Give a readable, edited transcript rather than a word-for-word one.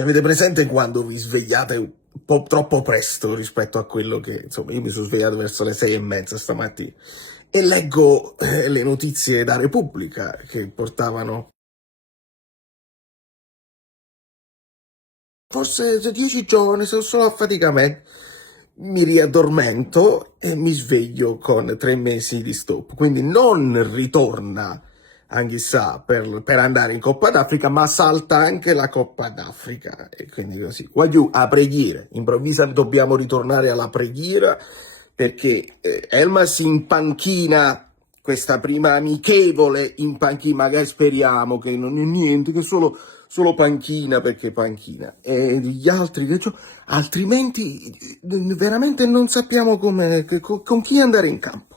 Cioè, avete presente quando vi svegliate un po' troppo presto rispetto a quello che, insomma, io mi sono svegliato verso le 6:30 stamattina e leggo le notizie da Repubblica che portavano forse 10 giorni, sono solo affaticamento, mi riaddormento e mi sveglio con 3 mesi di stop. Quindi non ritorna, anche sa, per andare in Coppa d'Africa, ma salta anche la Coppa d'Africa. E quindi così. Guagliù, a preghiera. Improvvisamente dobbiamo ritornare alla preghiera perché Elmas in panchina, questa prima amichevole in panchina, magari speriamo che non è niente, che solo panchina perché panchina, e gli altri, altrimenti veramente non sappiamo con chi andare in campo.